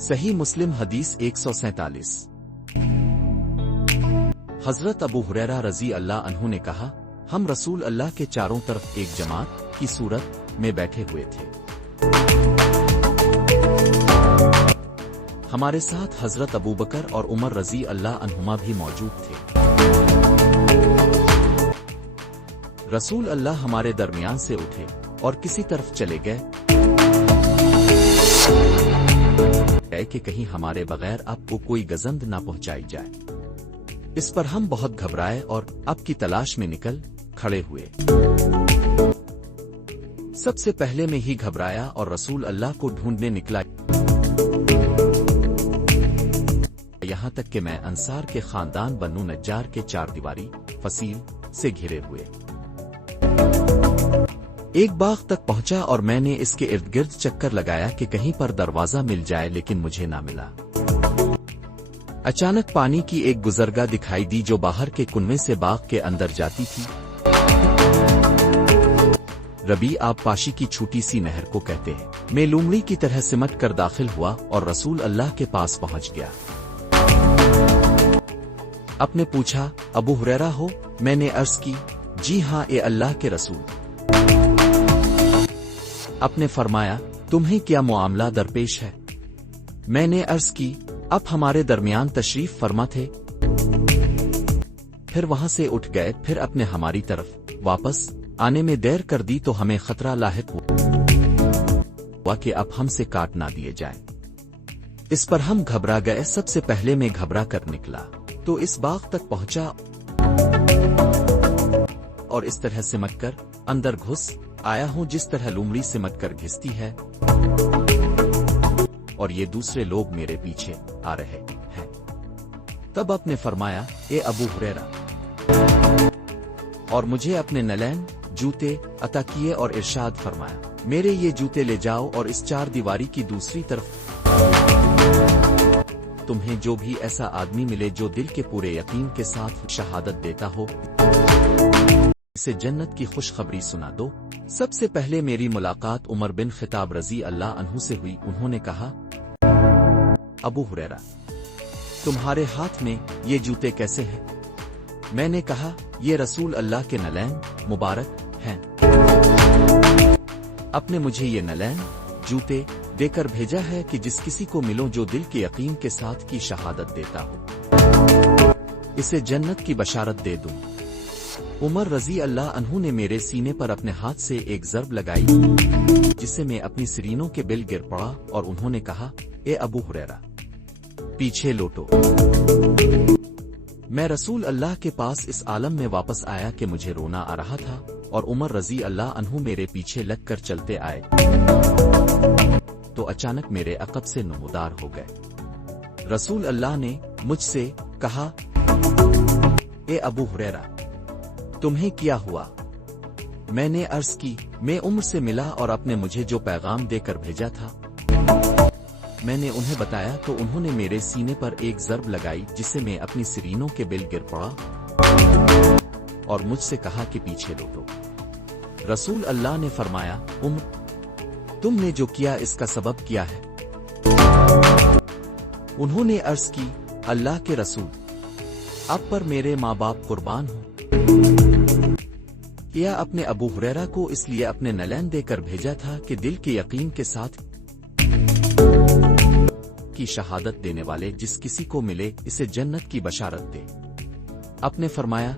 सही मुस्लिम हदीस 147। हजरत अबू हुरैरा रजी अल्लाह अन्हु ने कहा, हम रसूल अल्लाह के चारों तरफ एक जमात की सूरत में बैठे हुए थे। हमारे साथ हजरत अबू बकर और उमर रजी अल्लाह अन्हुमा भी मौजूद थे। रसूल अल्लाह हमारे दरमियान से उठे और किसी तरफ चले गए कि कहीं हमारे बगैर आपको कोई गजंद ना पहुंचाई जाए। इस पर हम बहुत घबराए और अब की तलाश में निकल खड़े हुए। सबसे पहले में ही घबराया और रसूल अल्लाह को ढूंढने निकला, यहां तक कि मैं अंसार के खानदान बनु नज्जार के चार दीवारी फसील से घिरे हुए एक बाग तक पहुंचा और मैंने इसके इर्द गिर्द चक्कर लगाया कि कहीं पर दरवाजा मिल जाए, लेकिन मुझे ना मिला। अचानक पानी की एक गुजरगाह दिखाई दी जो बाहर के कुनवे से बाग के अंदर जाती थी। रबी आब पाशी की छोटी सी नहर को कहते हैं। मैं लूमड़ी की तरह सिमट कर दाखिल हुआ और रसूल अल्लाह के पास पहुंच गया। आपने पूछा, अबू हुरैरा हो? मैंने अर्ज की, जी हाँ ए अल्लाह के रसूल। आपने फरमाया, तुम्हें क्या मामला दरपेश है? मैंने अर्ज की, आप हमारे दरमियान तशरीफ फरमा थे। फिर वहां से उठ गए, फिर अपने हमारी तरफ वापस आने में देर कर दी तो हमें खतरा लाहिक हुआ कि अब हमसे काट ना दिए जाए। इस पर हम घबरा गए। सबसे पहले मैं घबरा कर निकला तो इस बाग तक पहुंचा और इस तरह सिमट कर अंदर घुस आया हूं जिस तरह लूमड़ी सिमट कर घिसती है, और ये दूसरे लोग मेरे पीछे आ रहे हैं। तब आपने फरमाया, ए अबू हुरैरा, और मुझे अपने नलैन जूते अता किए और इरशाद फरमाया, मेरे ये जूते ले जाओ और इस चार दीवारी की दूसरी तरफ तुम्हें जो भी ऐसा आदमी मिले जो दिल के पूरे यकीन के साथ शहादत देता हो, इसे जन्नत की खुशखबरी सुना दो। सबसे पहले मेरी मुलाकात उमर बिन खिताब रजी अल्लाह अन्हु से हुई। उन्होंने कहा, अबू हुरैरा, तुम्हारे हाथ में ये जूते कैसे हैं? मैंने कहा, ये रसूल अल्लाह के नलैन मुबारक हैं। आपने मुझे ये नलैन जूते देकर भेजा है कि जिस किसी को मिलो जो दिल के यकीन के साथ की शहादत देता हो, इसे जन्नत की बशारत दे दूं। उमर रजी अल्लाह अन्हु ने मेरे सीने पर अपने हाथ से एक ज़रब लगाई जिससे मैं अपनी सीरीनों के बिल गिर पड़ा और उन्होंने कहा, ए अबू हुरैरा, पीछे लौटो। मैं रसूल अल्लाह के पास इस आलम में वापस आया कि मुझे रोना आ रहा था और उमर रजी अल्लाह अन्हु मेरे पीछे लगकर चलते आए तो अचानक मेरे अक़ब से नमूदार हो गए। रसूल अल्लाह ने मुझसे कहा, ए अबू हुरैरा, तुम्हें क्या हुआ? मैंने अर्ज की, मैं उम्र से मिला और आपने मुझे जो पैगाम देकर भेजा था मैंने उन्हें बताया तो उन्होंने मेरे सीने पर एक ज़रब लगाई जिससे मैं अपनी सीरीनों के बिल गिर पड़ा और मुझसे कहा कि पीछे लौटो। रसूल अल्लाह ने फरमाया, उम्र, तुमने जो किया इसका सबब क्या है? उन्होंने अर्ज की, अल्लाह के रसूल, आप पर मेरे माँ बाप कुर्बान हो। या अपने अबू हुरैरा को इसलिए अपने नलैन देकर भेजा था कि दिल के यकीन के साथ की शहादत देने वाले जिस किसी को मिले इसे जन्नत की बशारत दे। आपने फरमाया,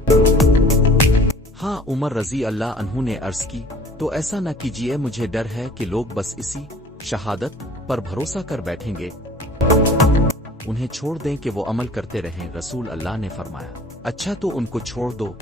हाँ। उमर रजी अल्लाह अन्हु ने अर्ज की, तो ऐसा न कीजिए, मुझे डर है कि लोग बस इसी शहादत पर भरोसा कर बैठेंगे, उन्हें छोड़ दें कि वो अमल करते रहें। रसूल अल्लाह ने फरमाया, अच्छा तो उनको छोड़ दो।